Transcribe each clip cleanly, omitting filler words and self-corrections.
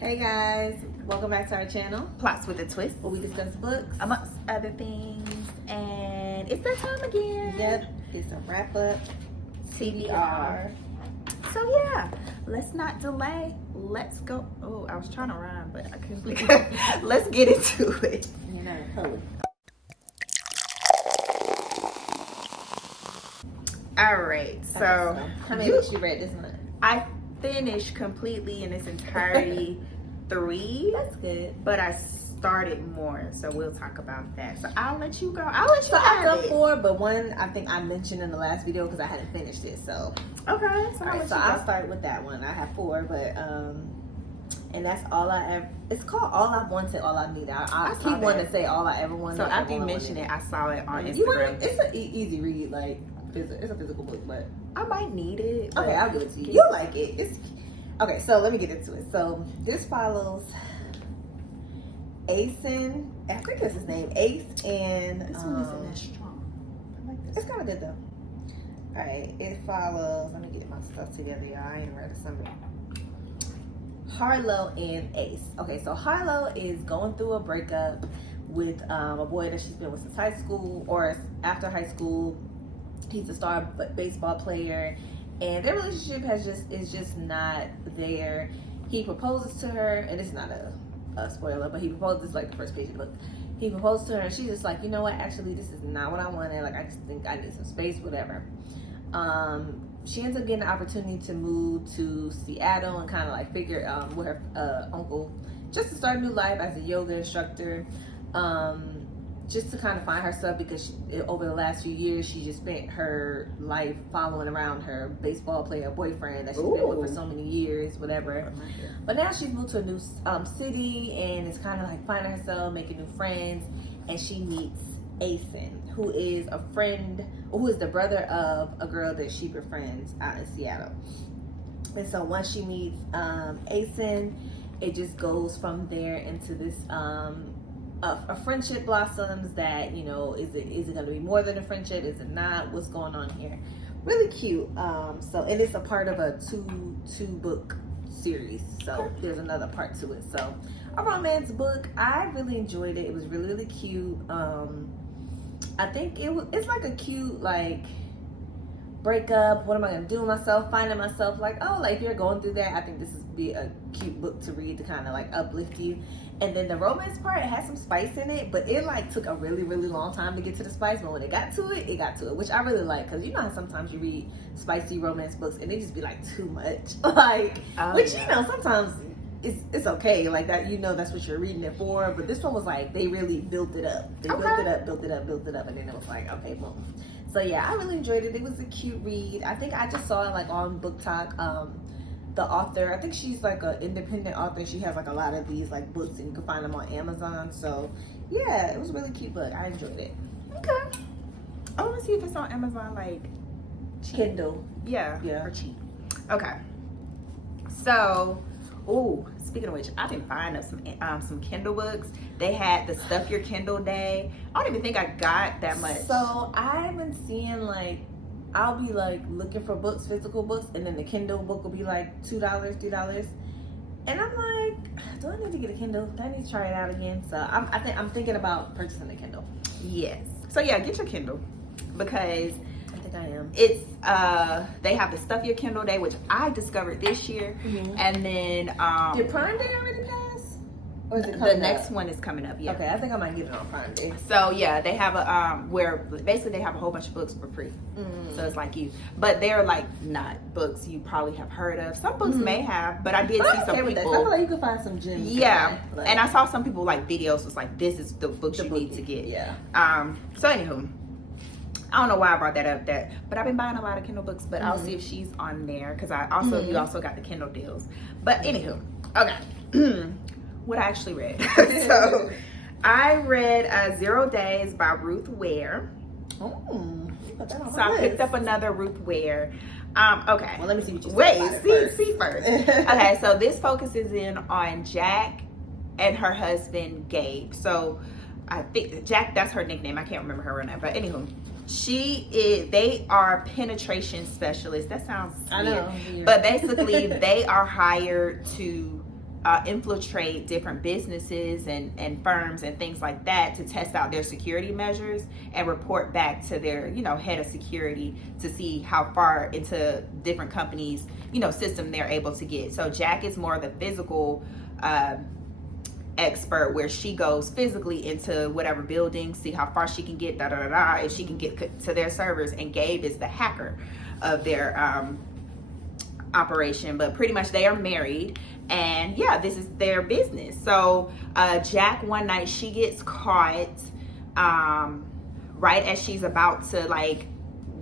Hey guys, welcome back to our channel, Plots with a Twist, where we discuss books. amongst other things. And it's that time again. Yep, it's a wrap up TBR. So yeah, let's not delay. Let's go. Oh, I was trying to rhyme, but I couldn't. Let's get into it. You know, holy. All right. So how many books you read this month? I finished completely in its entirety 3. That's good. But I started more, so we'll talk about that. So I'll let you go. I'll let you So I've have done it. 4, but one I think I mentioned in the last video because I hadn't finished it. So Okay. So, I'll start with that one. I have 4, but and that's all I ever. It's called All I Wanted, All I Needed. I saw keep wanting that. to say All I Ever Wanted. So after All you I mentioned Wanted. it, I saw it on You want Instagram. it? It's an easy read. Like it's a physical book, but I might need it. okay, I'll give it to you. You'll like it. It's okay. So let me get into it. So this follows Asen. I think that's his name. Ace and This one isn't that strong. I like it's this. kind of good though. All right, it follows. Let me get my stuff together, y'all. I ain't read something. Harlow and Ace. Okay, so Harlow is going through a breakup with a boy that she's been with since high school, or after high school. He's a star baseball player, and their relationship is just not there. He proposes to her, and it's not a spoiler, but he proposes like the first page of the book. He proposed to her, and she's just like, you know what? Actually, this is not what I wanted. Like, I just think I need some space, whatever. She ends up getting an opportunity to move to Seattle and kind of like figure with her uncle, just to start a new life as a yoga instructor. Just to kind of find herself, because over the last few years she just spent her life following around her baseball player boyfriend that she's been with for so many years, whatever. But now she's moved to a new city and is kind of like finding herself, making new friends, and she meets Asen, who is a friend, who is the brother of a girl that she befriends out in Seattle. And so once she meets Asen, it just goes from there into this a friendship blossoms that, you know, is it going to be more than a friendship? Is it not? What's going on here? Really cute. So, and it's a part of a two book series. So there's another part to it. So a romance book. I really enjoyed it. It was really, really cute. I think it's like a cute, like, breakup. What am I going to do with myself? Finding myself, like, oh, like if you're going through that, I think this would be a cute book to read to kind of like uplift you. And then the romance part, it had some spice in it, but it like took a really, really long time to get to the spice. But when it got to it, which I really like, because you know how sometimes you read spicy romance books and they just be like too much, like, which you know sometimes it's okay, like that, you know, that's what you're reading it for. But this one was like they really built it up. They built it up, and then it was like, okay, boom. So yeah, I really enjoyed it. It was a cute read. I think I just saw it like on Book Talk. The author, I think she's like an independent author. She has like a lot of these like books, and you can find them on Amazon. So yeah, it was a really cute book. I enjoyed it. Okay. I want to see if it's on Amazon, like cheap. Kindle. Yeah. Yeah. Or cheap. Okay. So, speaking of which, I've been buying up some Kindle books. They had the Stuff Your Kindle Day. I don't even think I got that much. So I've been seeing like, I'll be like looking for books, physical books, and then the Kindle book will be like $2, $3. And I'm like, do I need to get a Kindle? Do I need to try it out again? So I'm thinking about purchasing a Kindle. Yes. So yeah, get your Kindle, because I think I am. it's they have the Stuff Your Kindle Day, which I discovered this year. And then Did Prime Day already pass? Or is it the coming next up? one is coming up. Yeah. Okay, I think I might get it on Prime Day. So yeah, they have a where basically they have a whole bunch of books for free. So it's like but they're like not books you probably have heard of. Some books may have, but I did see some With that. people. I feel like you can find some gems. Yeah, there. and I saw some people like videos. Was like, this is the books you need to get. Yeah. So anywho, I don't know why I brought that up. But I've been buying a lot of Kindle books. But I'll see if she's on there, because I also you also got the Kindle deals. But anywho, okay. What I actually read. So I read 0 Days by Ruth Ware. Oh, put that on So my I list. picked up another Ruth Ware. Okay. Well, let me see what you Wait, said about it see first. Okay, so this focuses in on Jack and her husband Gabe. So I think Jack, that's her nickname. I can't remember her real name, but anywho, they are penetration specialists. That sounds weird. Weird. But basically they are hired to infiltrate different businesses and firms and things like that to test out their security measures and report back to their, head of security to see how far into different companies, system they're able to get. So Jack is more the physical expert, where she goes physically into whatever building, see how far she can get, if she can get to their servers. And Gabe is the hacker of their operation. But pretty much they are married, and yeah, this is their business. So Jack, one night, she gets caught right as she's about to like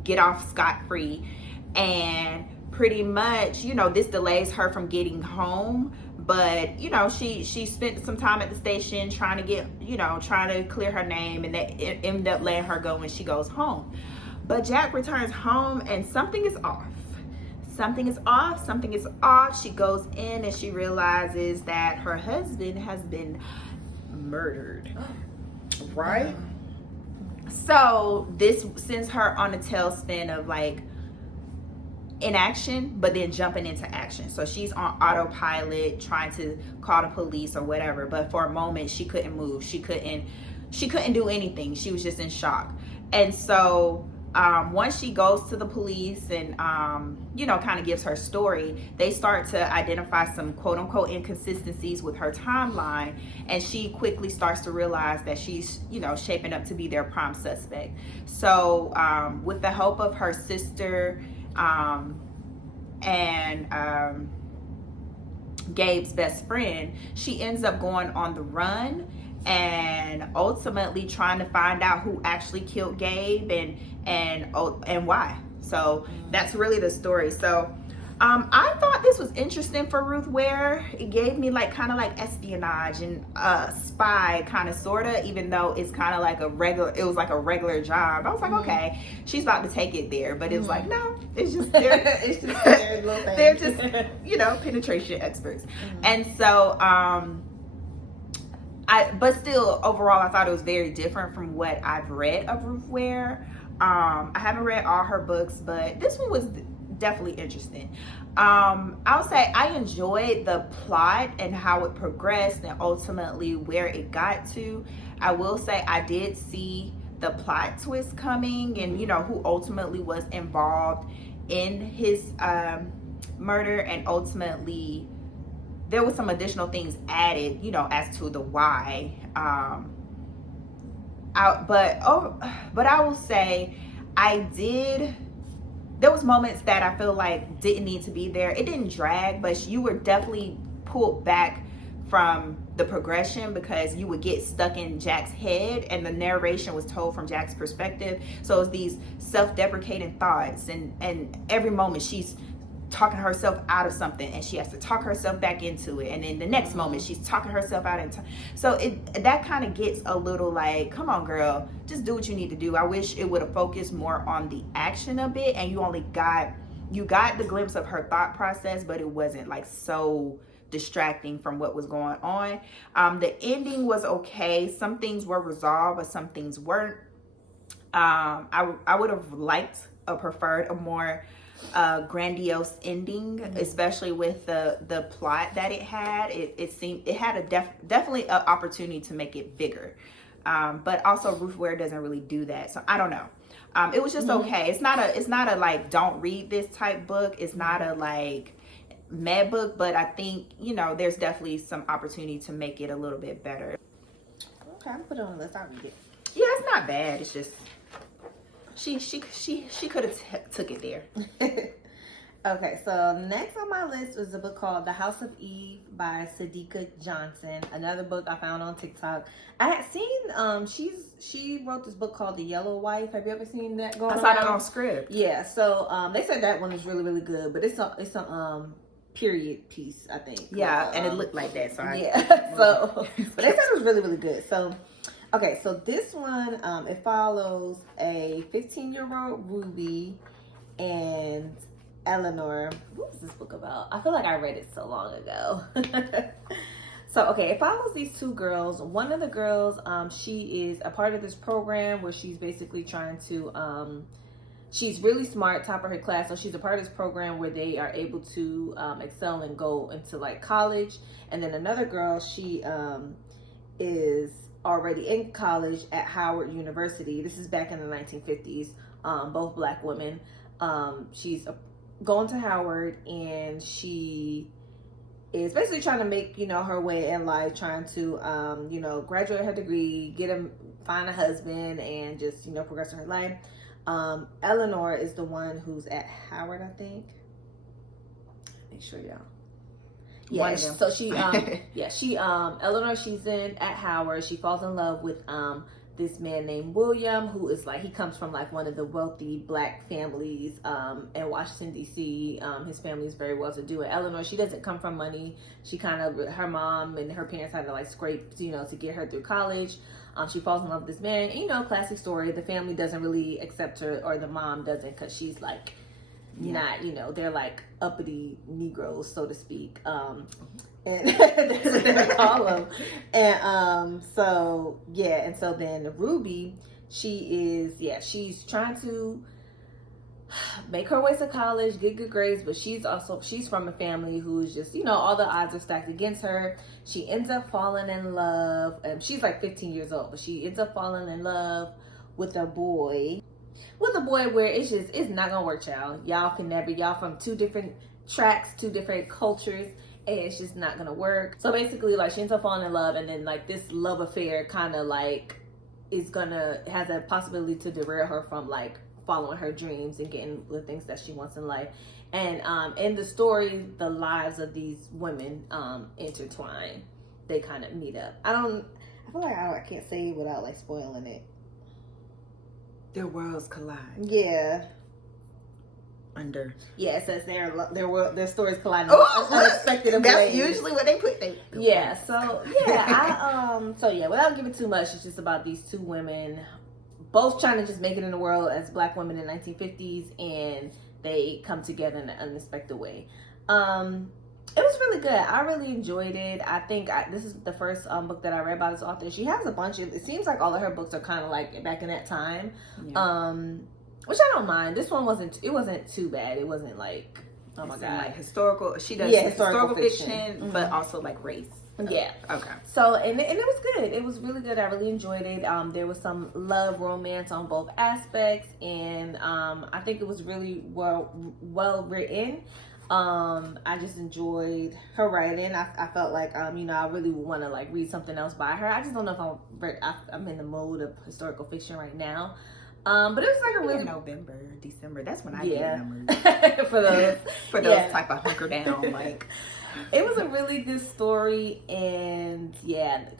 get off scot-free, and pretty much, this delays her from getting home. But she spent some time at the station trying to clear her name, and that ended up letting her go when she goes home. But Jack returns home, and something is off. Something is off. She goes in and she realizes that her husband has been murdered. Right? So this sends her on a tailspin of like inaction, but then jumping into action. So she's on autopilot, trying to call the police or whatever. But for a moment, she couldn't move. She couldn't do anything. She was just in shock. And so once she goes to the police and kind of gives her story, they start to identify some quote unquote inconsistencies with her timeline, and she quickly starts to realize that she's shaping up to be their prime suspect. So with the help of her sister and Gabe's best friend, she ends up going on the run and ultimately trying to find out who actually killed Gabe and why. So that's really the story. So I thought this was interesting for Ruth Ware. It gave me kind of like espionage and spy kind of sorta, even though it's kind of like a regular job. I was like, okay, she's about to take it there, but it was like, no, it's just they're just penetration experts. And so but still, overall, I thought it was very different from what I've read of Ruth Ware. I haven't read all her books, but this one was definitely interesting. I would say I enjoyed the plot and how it progressed and ultimately where it got to. I will say I did see the plot twist coming, and who ultimately was involved in his murder, and ultimately there was some additional things added, as to the why. But I will say there was moments that I feel like didn't need to be there. It didn't drag, but you were definitely pulled back from the progression because you would get stuck in Jack's head, and the narration was told from Jack's perspective. So it's these self-deprecating thoughts, and every moment she's talking herself out of something, and she has to talk herself back into it, and then the next moment she's talking herself out into so that kind of gets a little like, come on girl, just do what you need to do. I wish it would have focused more on the action a bit, and you got the glimpse of her thought process, but it wasn't like so distracting from what was going on. The ending was okay. Some things were resolved, but some things weren't. I would have preferred a more grandiose ending, especially with the plot that it had. It seemed it had definitely an opportunity to make it bigger, but also Ruth Ware doesn't really do that, so I don't know. It was just okay. It's not a like don't read this type book. It's not a like mad book, but I think there's definitely some opportunity to make it a little bit better. Okay, I'm put it on the list. I'll read it. Yeah, it's not bad. It's just she could have took it there. Okay, so next on my list was a book called The House of Eve by Sadiqa Johnson. Another book I found on TikTok. I had seen she wrote this book called The Yellow Wife. Have you ever seen that going on? I saw that on Scribd. Yeah, so they said that one is really, really good, but it's a period piece, I think. Yeah, and it looked like that. So but they said it was really, really good. So okay, so this one, it follows a 15-year-old Ruby and Eleanor. What was this book about? I feel like I read it so long ago. So, okay, it follows these two girls. One of the girls, she is a part of this program where she's basically trying to she's really smart, top of her class. So she's a part of this program where they are able to excel and go into like college. And then another girl, she is already in college at Howard University. This is back in the 1950s. Both black women. She's going to Howard, and she is basically trying to make, you know, her way in life, trying to, you know, graduate her degree, find a husband, and just, you know, progress in her life. Eleanor is the one who's at Howard, I think. Make sure y'all. Yeah, so she, Eleanor, she's at Howard. She falls in love with, this man named William, who is like, he comes from like one of the wealthy black families in Washington, D.C. His family is very well to do. And Eleanor, she doesn't come from money. She kind of, her mom and her parents had to like scrape, you know, to get her through college. She falls in love with this man. And, you know, classic story. The family doesn't really accept her, or the mom doesn't, because she's like, not, you know, they're like uppity Negroes, so to speak. And that's what they call them. And so then Ruby, she's trying to make her way to college, get good grades, but she's from a family who's just, you know, all the odds are stacked against her. She ends up falling in love, and she's like 15 years old, but she ends up falling in love with a boy where it's not gonna work, y'all. Y'all from two different tracks, two different cultures, and it's just not gonna work. So basically, like, she ends up falling in love, and then like this love affair kind of like has a possibility to derail her from like following her dreams and getting the things that she wants in life. And in the story, the lives of these women intertwine. They kind of meet up. I feel like I can't say it without like spoiling it. Their worlds collide. Yeah. Yeah, it says their stories collide in unexpected ways. That's usually what they put. Without giving too much, it's just about these two women, both trying to just make it in the world as black women in the 1950s, and they come together in an unexpected way. It was really good. I really enjoyed it. I think this is the first book that I read by this author. She has a bunch of, it seems like all of her books are kind of like back in that time. Yeah. Which I don't mind. This one wasn't too bad. It wasn't like, oh my God. Like historical. She does historical fiction, mm-hmm. but also like race. Yeah. Okay. So, and it was good. It was really good. I really enjoyed it. There was some love, romance on both aspects. And I think it was really well written. I just enjoyed her writing. I felt like, I really want to like read something else by her. I just don't know if I'm in the mode of historical fiction right now. But it was like a really November, December. That's when I get in the mood for those type of hunker down. Like, it was a really good story, and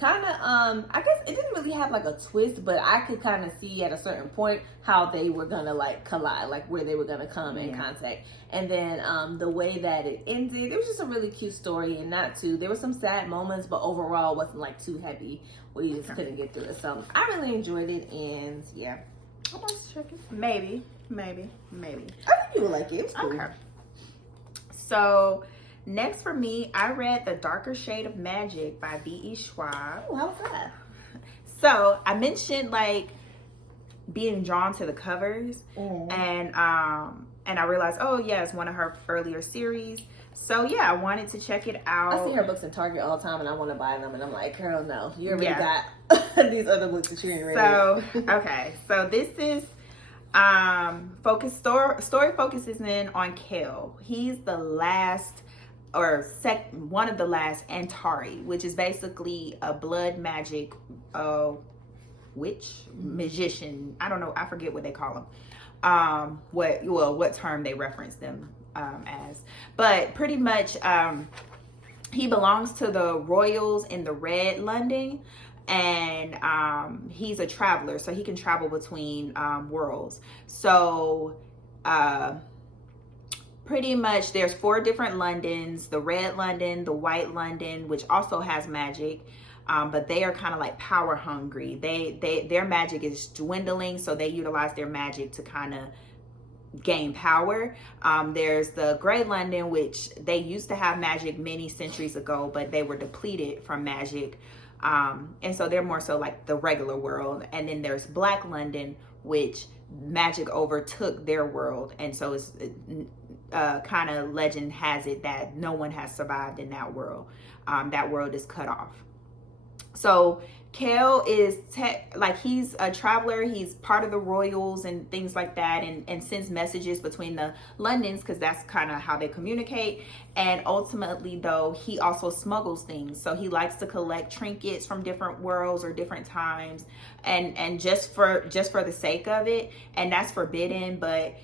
kind of I guess it didn't really have like a twist, but I could kind of see at a certain point how they were gonna like collide, like where they were gonna come in contact. And then the way that it ended, it was just a really cute story, and there were some sad moments, but overall it wasn't like too heavy where you just couldn't get through it. So I really enjoyed it, and I'm about to check it. Maybe. I think you would like it. It was cool. Okay. So next for me, I read The Darker Shade of Magic by V.E. Schwab. Oh, how was that? So I mentioned like being drawn to the covers, and I realized, it's one of her earlier series. So I wanted to check it out. I see her books in Target all the time, and I want to buy them, and I'm like, girl, no, you already got these other books that you ain't read. So okay, so this is story focuses in on Kel. He's the last one of the last Antari, which is basically a blood magic witch, magician. I don't know, I forget what they call them. What term they reference them as, but pretty much he belongs to the royals in the Red London, and he's a traveler, so he can travel between worlds. So pretty much there's 4 different Londons: the Red London, the White London, which also has magic, but they are kind of like power hungry. Their magic is dwindling, so they utilize their magic to kind of gain power. There's the Grey London, which they used to have magic many centuries ago, but they were depleted from magic, and so they're more so like the regular world. And then there's Black London, which magic overtook their world, and so it's kind of legend has it that no one has survived in that world. That world is cut off. So Kel is he's a traveler. He's part of the royals and things like that, and sends messages between the Londons, because that's kind of how they communicate. And ultimately, though, he also smuggles things. So he likes to collect trinkets from different worlds or different times, and just for the sake of it. And that's forbidden, but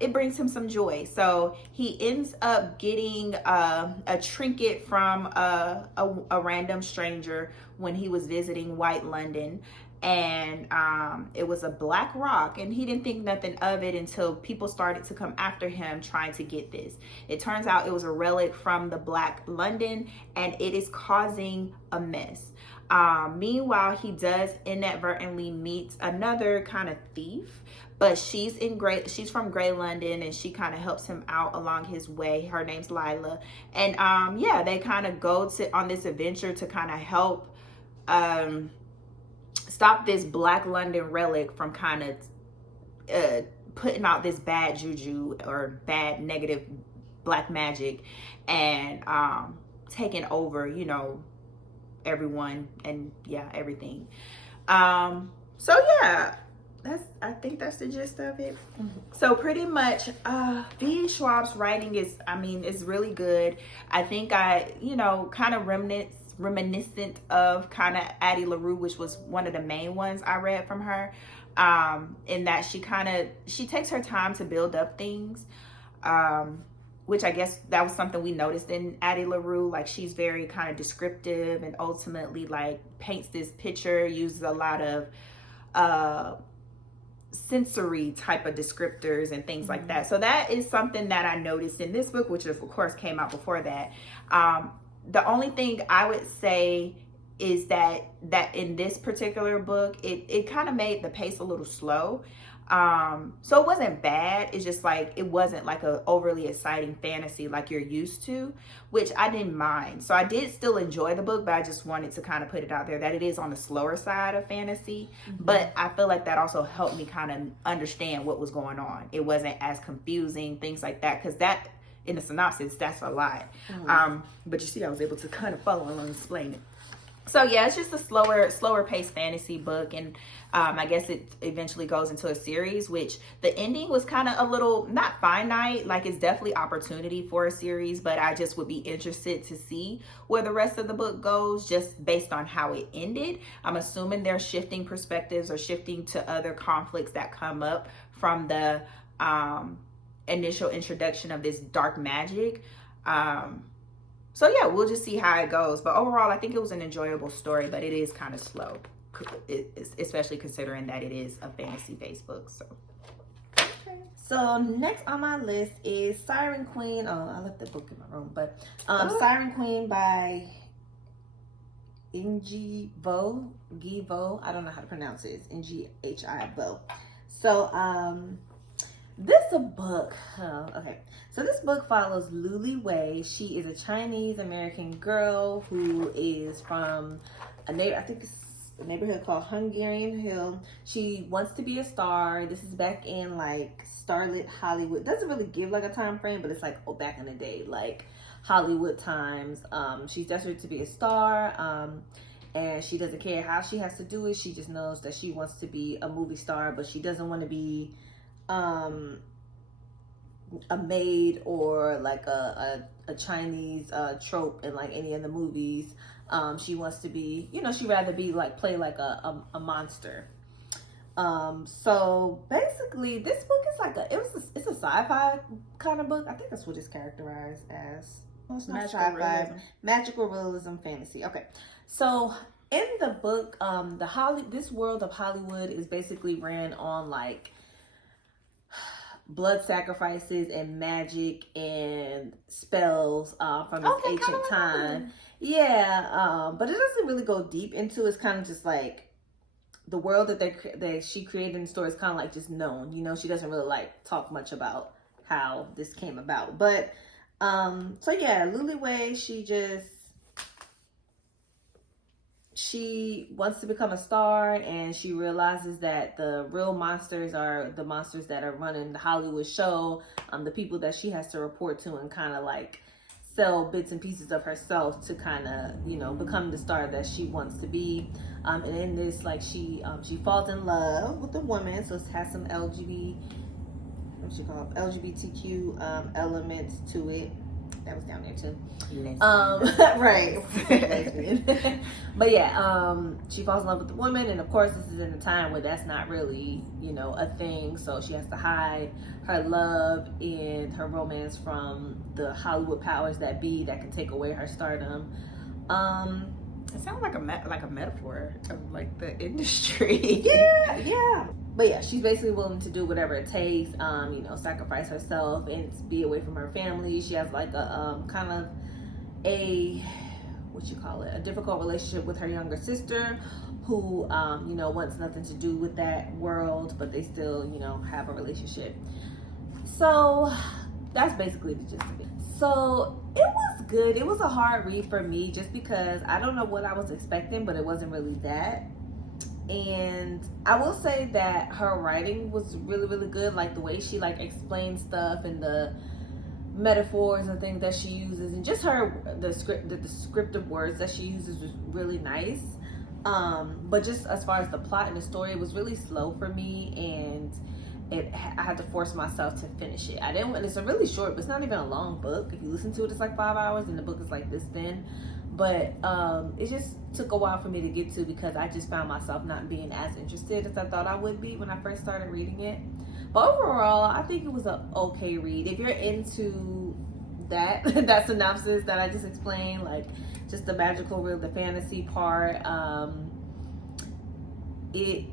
it brings him some joy. So he ends up getting a trinket from a random stranger when he was visiting White London, and it was a black rock, and he didn't think nothing of it until people started to come after him trying to get this. It turns out it was a relic from the Black London, and it is causing a mess. Meanwhile, he does inadvertently meet another kind of thief, but she's from Grey London, and she kind of helps him out along his way. Her name's Lila, and they kind of go on this adventure to kind of help stop this Black London relic from kind of putting out this bad juju or bad negative black magic, and taking over, everyone and everything. I think that's the gist of it. So pretty much V. Schwab's writing is really good. I think kind of reminiscent of kind of Addie LaRue, which was one of the main ones I read from her, in that she takes her time to build up things, which I guess that was something we noticed in Addie LaRue. Like, she's very kind of descriptive, and ultimately like paints this picture, uses a lot of sensory type of descriptors and things like that. So that is something that I noticed in this book, which of course came out before that. The only thing I would say is that in this particular book, it kind of made the pace a little slow. So it wasn't bad. It's just like, it wasn't like a overly exciting fantasy like you're used to, which I didn't mind. So I did still enjoy the book, but I just wanted to kind of put it out there that it is on the slower side of fantasy. But I feel like that also helped me kind of understand what was going on. It wasn't as confusing, things like that, because that, in the synopsis, that's a lot. But you see, I was able to kind of follow along and explain it. So yeah, it's just a slower paced fantasy book, and I guess it eventually goes into a series, which the ending was kind of a little, not finite, like it's definitely opportunity for a series, but I just would be interested to see where the rest of the book goes, just based on how it ended. I'm assuming they're shifting perspectives or shifting to other conflicts that come up from the initial introduction of this dark magic. So yeah, we'll just see how it goes. But overall, I think it was an enjoyable story, but it is kind of slow, especially considering that it is a fantasy-based book. So next on my list is Siren Queen. Oh, I left the book in my room, but Siren Queen by Ng Vo. I don't know how to pronounce it. It's Nghi Vo. So this is a book. Okay. So this book follows Luli Wei. She is a Chinese American girl who is from a neighborhood called Hungarian Hill. She wants to be a star. This is back in like starlit Hollywood. Doesn't really give like a time frame, but it's like back in the day, like Hollywood times. She's desperate to be a star. And she doesn't care how she has to do it. She just knows that she wants to be a movie star, but she doesn't want to be a maid or like a Chinese trope in like any of the movies. She wants to be, she'd rather be like play like a monster. So basically this book is like it's a sci-fi kind of book. I think that's what it's characterized as. Well, it's not sci-fi, magical realism fantasy. Okay, so in the book, this world of Hollywood is basically ran on like blood sacrifices and magic and spells from this ancient time. Yeah, but it doesn't really go deep into it. It's kind of just like the world that she created in the story is kind of like just known. She doesn't really like talk much about how this came about. But so yeah, Luli Wei, she just she wants to become a star, and she realizes that the real monsters are the monsters that are running the Hollywood show, the people that she has to report to and kind of like sell bits and pieces of herself to kind of, you know, become the star that she wants to be. And in this, like, she falls in love with a woman, so it has some LGBTQ elements to it. That was down there too. Right. But yeah, she falls in love with the woman, and of course this is in a time where that's not really, you know, a thing, so she has to hide her love and her romance from the Hollywood powers that be that can take away her stardom. It sounds like a metaphor of like the industry. Yeah. But yeah, she's basically willing to do whatever it takes, you know, sacrifice herself and be away from her family. She has like a kind of a difficult relationship with her younger sister, who you know, wants nothing to do with that world, but they still, you know, have a relationship. So that's basically the gist of it. So it was good. It was a hard read for me just because I don't know what I was expecting, but it wasn't really that. And I will say that her writing was really, really good. Like the way she like explains stuff and the metaphors and things that she uses, and just the descriptive words that she uses was really nice. But just as far as the plot and the story, it was really slow for me, and I had to force myself to finish it. It's a really short, but it's not even a long book. If you listen to it, it's like 5 hours, and the book is like this thin. But it just took a while for me to get to, because I just found myself not being as interested as I thought I would be when I first started reading it. But overall, I think it was an okay read. If you're into that synopsis that I just explained, like just the magical real, the fantasy part, you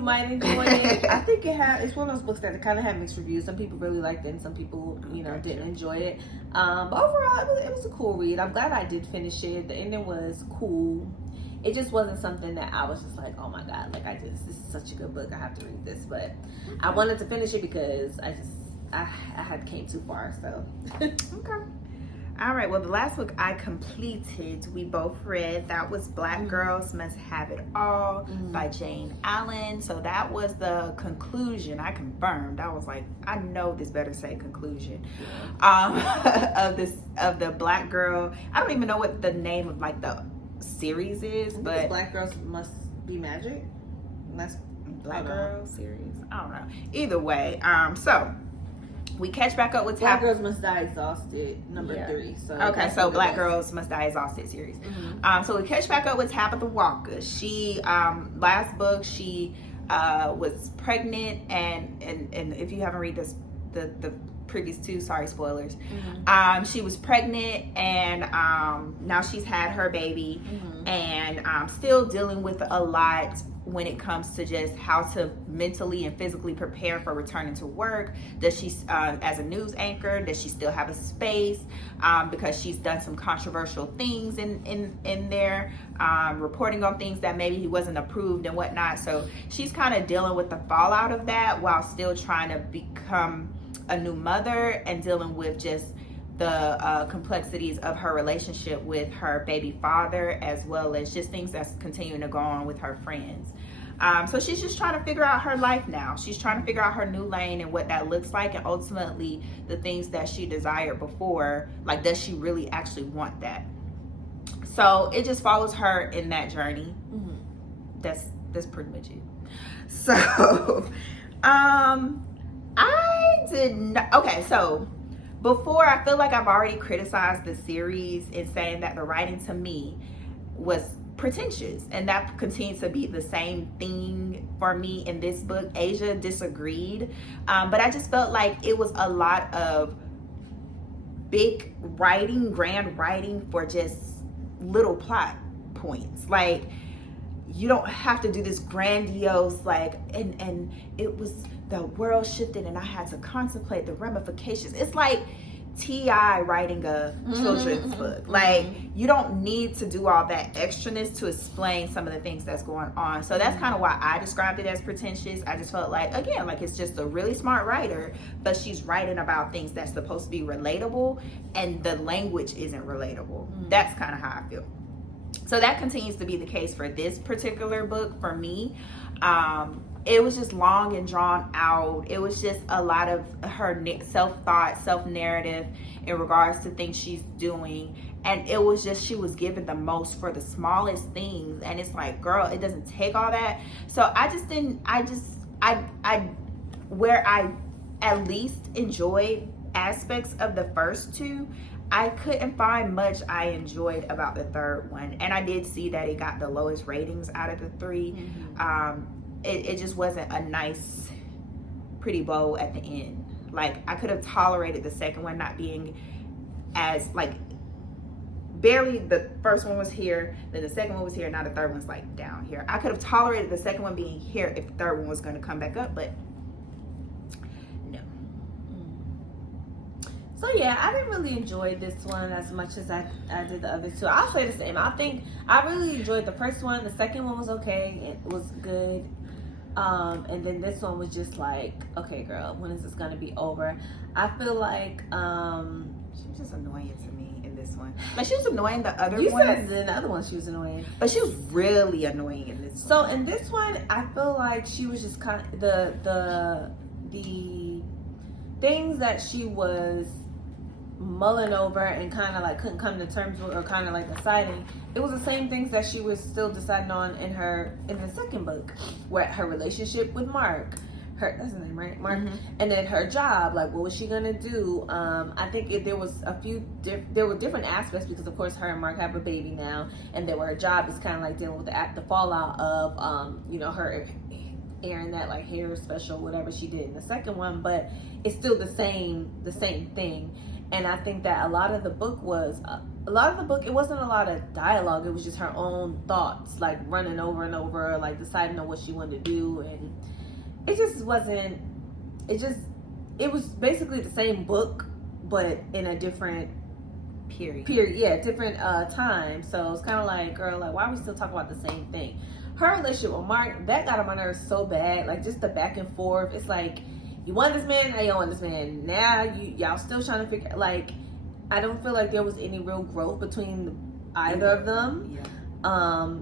might enjoy it. I think it's one of those books that kind of had mixed reviews. Some people really liked it, and some people, you know, didn't enjoy it. But overall, it was a cool read. I'm glad I did finish it. The ending was cool. It just wasn't something that I was just like, oh my god, like this is such a good book, I have to read this. But I wanted to finish it because I had came too far. So okay. All right, well, the last book I completed, we both read, that was Black Girls Must Have It All by Jane Allen. So that was the conclusion. I confirmed. I was like, I know this better say conclusion of the Black Girl. I don't even know what the name of like the series is, but Black Girls Must Be Magic. That's Black Girl series. I don't know. Either way, so we catch back up with Black Girls Must Die Exhausted, number 3. So okay, so Black Girls Must Die Exhausted series. So we catch back up with Tabitha Walker. She last book she was pregnant, and if you haven't read the previous 2, sorry, spoilers. She was pregnant, and now she's had her baby, and still dealing with a lot when it comes to just how to mentally and physically prepare for returning to work. Does she, as a news anchor, does she still have a space? Because she's done some controversial things in there, reporting on things that maybe he wasn't approved and whatnot. So she's kind of dealing with the fallout of that while still trying to become a new mother and dealing with just the complexities of her relationship with her baby father, as well as just things that's continuing to go on with her friends. So she's just trying to figure out her life now. She's trying to figure out her new lane and what that looks like, and ultimately the things that she desired before, like does she really actually want that? So it just follows her in that journey. That's pretty much it. So I did not, okay, so before, I feel like I've already criticized the series in saying that the writing to me was pretentious, and that continues to be the same thing for me in this book. Asia disagreed, but I just felt like it was a lot of big writing, grand writing for just little plot points. Like, you don't have to do this grandiose, like, and it was, the world shifted and I had to contemplate the ramifications. It's like T.I. writing a children's book. Like, you don't need to do all that extraness to explain some of the things that's going on. So that's kind of why I described it as pretentious. I just felt like, again, like it's just a really smart writer, but she's writing about things that's supposed to be relatable, and the language isn't relatable. That's kind of how I feel. So that continues to be the case for this particular book for me. It was just long and drawn out. It was just a lot of her self-thought, self-narrative in regards to things she's doing. And it was just, she was given the most for the smallest things. And it's like, girl, it doesn't take all that. So where I at least enjoyed aspects of the first two, I couldn't find much I enjoyed about the third one. And I did see that it got the lowest ratings out of the three. It just wasn't a nice, pretty bow at the end. Like, I could have tolerated the second one not being as, like, barely, the first one was here, then the second one was here, now the third one's like down here. I could have tolerated the second one being here if the third one was going to come back up, but no. So yeah, I didn't really enjoy this one as much as I did the other two. I'll say the same. I think I really enjoyed the first one. The second one was okay. It was good. And then this one was just like, okay, girl, when is this gonna be over? I feel like she was just annoying to me in this one. Like, she was annoying the other one. You said in the other one she was annoying, but she was really annoying in this one. So in this one, I feel like she was just kind of the things that she was mulling over and kind of like couldn't come to terms with, or kind of like deciding, it was the same things that she was still deciding on in the second book, where her relationship with Mark, that's his name, right? Mark. And then her job, like, what was she gonna do? I think there was there were different aspects, because of course her and Mark have a baby now, and then where her job is kind of like dealing with the fallout of you know, her airing that like hair special, whatever she did in the second one, but it's still the same thing. And I think that a lot of the book, it wasn't a lot of dialogue. It was just her own thoughts, like running over and over, like deciding on what she wanted to do. And it just wasn't, it was basically the same book, but in a different period. Yeah, different time. So it's kind of like, girl, like, why are we still talking about the same thing? Her relationship with Mark, that got on my nerves so bad. Like, just the back and forth. It's like, you want this man, now you don't want this man. Now y'all still trying to figure, like, I don't feel like there was any real growth between either of them. Yeah.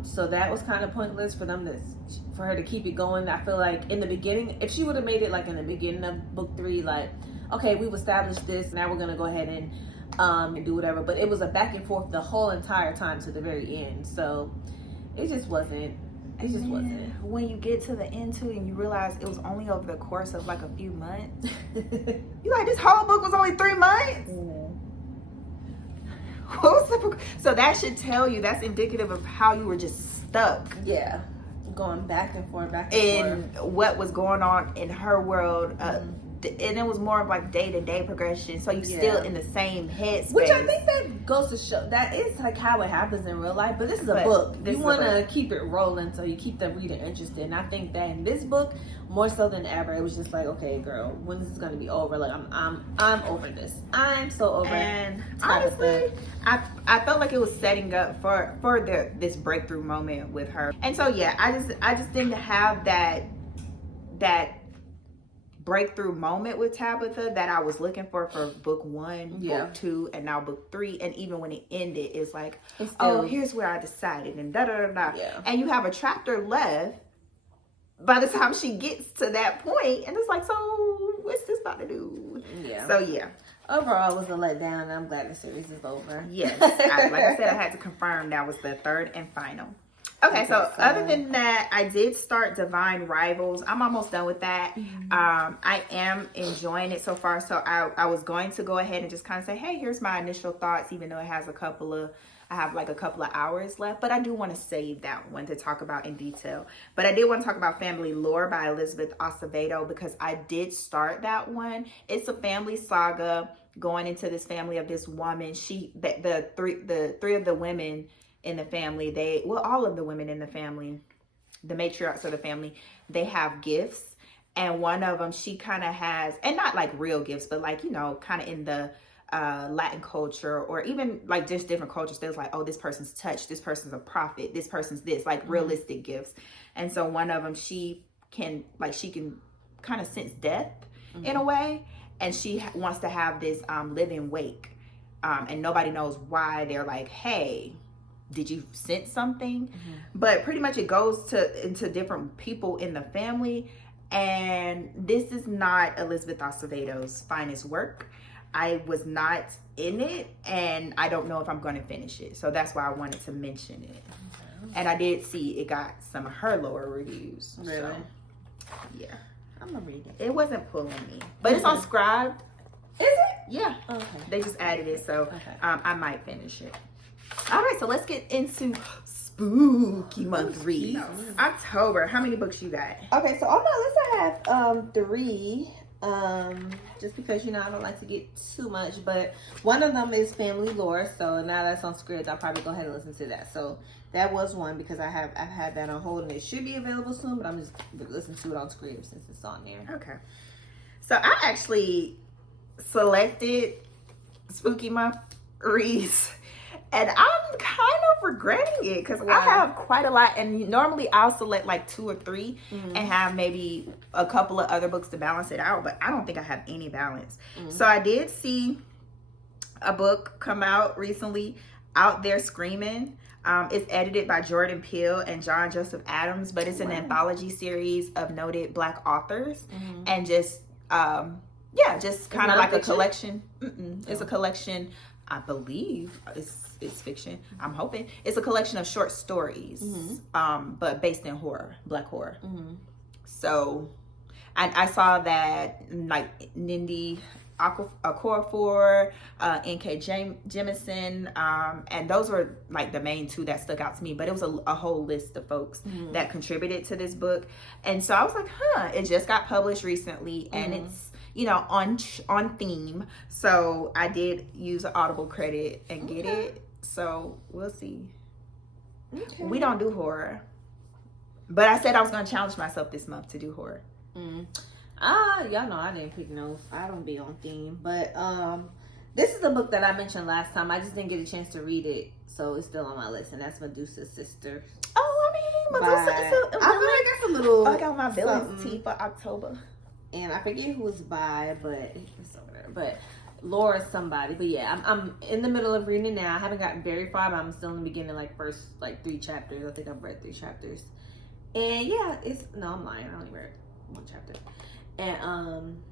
So that was kind of pointless for her to keep it going. I feel like in the beginning, if she would have made it like in the beginning of book 3, like, okay, we've established this, now we're gonna go ahead and do whatever. But it was a back and forth the whole entire time to the very end. So it just wasn't. It just wasn't. When you get to the end too, and you realize it was only over the course of like a few months, you like, this whole book was only 3 months. So that should tell you, that's indicative of how you were just stuck. Yeah, going back and forth, what was going on in her world. And it was more of like day-to-day progression, so you're still in the same headspace. Which I think that goes to show that is like how it happens in real life. But this is a book. You want to keep it rolling, so you keep the reader interested. And I think that in this book, more so than ever, it was just like, okay, girl, when is this going to be over? Like, I'm over this. I'm so over. And honestly, I felt like it was setting up for this breakthrough moment with her. And so yeah, I just didn't have that breakthrough moment with Tabitha that I was looking for book 1, book 2, and now book 3. And even when it ended, it's like, oh, here's where I decided, and da-da-da-da. Yeah. And you have a chapter left by the time she gets to that point, and it's like, so what's this about to do? Yeah. So yeah. Overall, it was a letdown, and I'm glad the series is over. Yes. Like I said, I had to confirm that was the third and final. Okay, so other than that, I did start Divine Rivals. I'm almost done with that. I am enjoying it so far. So I was going to go ahead and just kind of say, hey, here's my initial thoughts, even though it has I have like a couple of hours left, but I do want to save that one to talk about in detail. But I did want to talk about Family Lore by Elizabeth Acevedo, because I did start that one. It's a family saga going into this family of this woman. The three of the women in the family, all of the women in the family, the matriarchs of the family, they have gifts. And one of them, she kind of has, and not like real gifts, but like, you know, kind of in the Latin culture, or even like just different cultures, there's like, oh, this person's touched, this person's a prophet, this person's this, like realistic gifts. And so one of them, she can kind of sense death in a way. And she wants to have this living wake. And nobody knows why. They're like, hey, did you sense something? But pretty much it goes into different people in the family. And this is not Elizabeth Acevedo's finest work. I was not in it, and I don't know if I'm going to finish it. So that's why I wanted to mention it. And I did see it got some of her lower reviews. Really? So, yeah. I'm gonna read it. It wasn't pulling me. But it's on Scribd. Is it? Yeah. Okay. They just added it, so Okay. I might finish it. All right, so let's get into spooky month reads. October. How many books you got? Okay, so on my list I have 3. Just because I don't like to get too much, but one of them is Family Lore. So now that's on Scribd, I'll probably go ahead and listen to that. So that was one because I've had that on hold and it should be available soon, but I'm just listening to it on Scribd since it's on there. Okay. So I actually selected spooky month reads, and I'm kind of regretting it because I have quite a lot, and normally I'll select like 2 or 3 and have maybe a couple of other books to balance it out, but I don't think I have any balance. So I did see a book come out recently, Out There Screaming. It's edited by Jordan Peele and John Joseph Adams, but it's an anthology series of noted Black authors, and just just kind of like a collection. It's a collection. I believe it's fiction. I'm hoping it's a collection of short stories, but based in horror, Black horror. So, I saw that like Nindy Okorafor, N.K. Jemisin, and those were like the main 2 that stuck out to me. But it was a whole list of folks that contributed to this book, and so I was like, it just got published recently, and it's on theme. So I did use an Audible credit and get it. So we'll see. Okay. We don't do horror, but I said I was going to challenge myself this month to do horror. Y'all know I didn't pick notes. I don't be on theme, but this is the book that I mentioned last time. I just didn't get a chance to read it, so it's still on my list, and that's Medusa's Sister. Oh, I mean, Medusa. I feel like that's a little. I got my villain's tea for October. And I forget who it's by, but it's over there. But Laura somebody. But yeah, I'm in the middle of reading it now. I haven't gotten very far, but I'm still in the beginning, like first 3 chapters. I think I've read 3 chapters. And yeah, I'm lying. I only read 1 chapter. And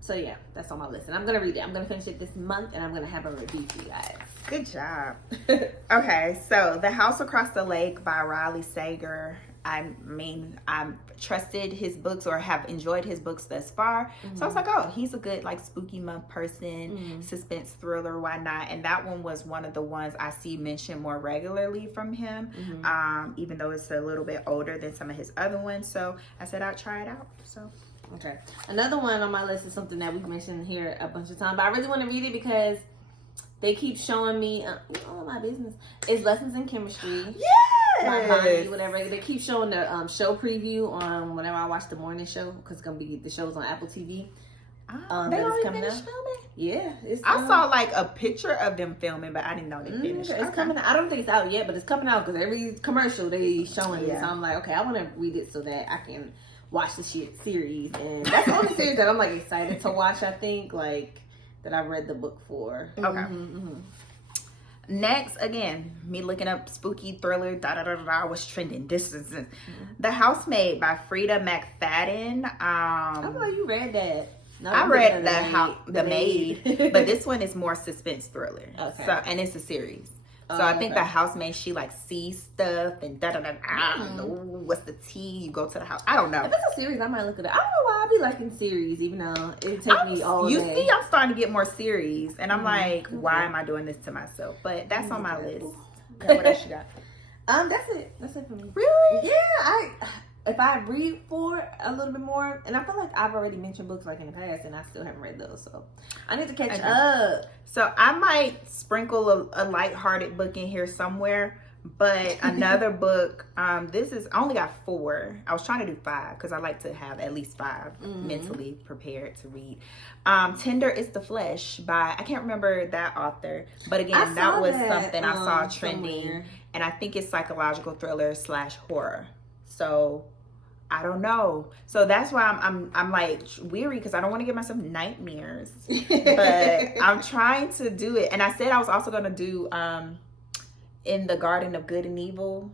so yeah, that's on my list. And I'm gonna read it. I'm gonna finish it this month, and I'm gonna have a review for you guys. Good job. Okay, so The House Across the Lake by Riley Sager. I mean, I've trusted his books or have enjoyed his books thus far. So I was like, oh, he's a good like spooky month person, suspense thriller, why not? And that one was one of the ones I see mentioned more regularly from him, even though it's a little bit older than some of his other ones. So I said I'd try it out. So okay, another one on my list is something that we've mentioned here a bunch of times, but I really want to read it because they keep showing me all my business. It's Lessons in Chemistry. My mommy, whatever. They keep showing the show preview on whenever I watch the morning show, because it's gonna be the shows on Apple TV. They already finished filming? Yeah, I saw like a picture of them filming, but I didn't know they finished. It's coming out. I don't think it's out yet, but it's coming out because every commercial they showing it. So I'm like, okay, I want to read it so that I can watch the series, and that's the only series that I'm like excited to watch. I think like that I've read the book for. Okay. Next, again, me looking up spooky thriller, what's trending. This is The Housemaid by Frida McFadden. I feel like you read that. No, I read The Maid, but this one is more suspense thriller. Okay. So, and it's a series. So I think The Housemaid, she like sees stuff and I don't know what's the tea. You go to the house. I don't know. If it's a series, I might look at it. I don't know why I be liking series, even though it takes me all day. You see, I'm starting to get more series, and I'm like, why am I doing this to myself? But that's on my list. What else you got? That's it. That's it for me. Really? Yeah. If I read for a little bit more, and I feel like I've already mentioned books like in the past, and I still haven't read those, so I need to catch up. So I might sprinkle a lighthearted book in here somewhere, but another book. This is I only got 4. I was trying to do 5 because I like to have at least 5 mentally prepared to read. Tender is the Flesh by I can't remember that author, but again that was something I saw trending, and I think it's psychological thriller / horror. So I don't know. So that's why I'm like weary because I don't want to give myself nightmares. But I'm trying to do it. And I said I was also going to do In the Garden of Good and Evil.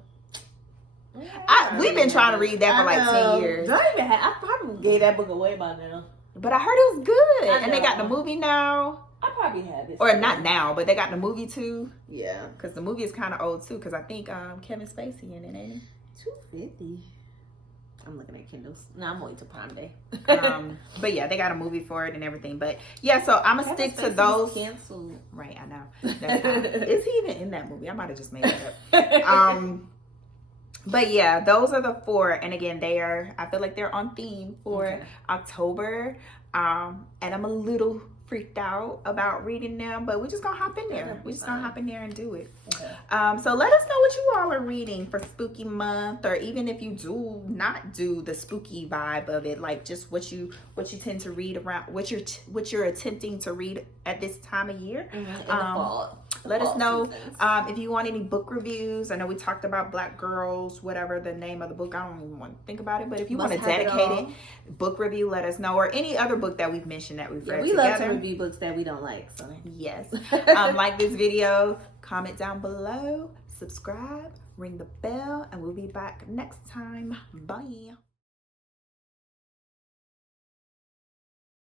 Yeah, We've been trying to read that for like 10 years. I probably gave that book away by now. But I heard it was good. I And they got the know. movie now. I probably have it. Or not now, but they got the movie too. Yeah. Because the movie is kind of old too. Because I think Kevin Spacey in it, ain't $2.50. I'm looking at Kindles. No, I'm waiting till Prime Day. he? But yeah, they got a movie for it and everything. But yeah, so I'm going to stick to those. Canceled. Right, I know. That's is he even in that movie? I might have just made that up. But yeah, those are the 4. And again, I feel like they're on theme for October. And I'm a little freaked out about reading them, but we're just gonna hop in there. We're just gonna hop in there and do it. Okay. So let us know what you all are reading for spooky month, or even if you do not do the spooky vibe of it, like just what you tend to read around, what you're attempting to read at this time of year. In the fall. Let us know seasons. if you want any book reviews. I know we talked about Black Girls, whatever the name of the book. I don't even want to think about it. But if you want a dedicated book review, let us know. Or any other book that we've mentioned that we've read we together. love to review books that we don't like. So Yes. Like this video, comment down below, subscribe, ring the bell, and we'll be back next time. Bye.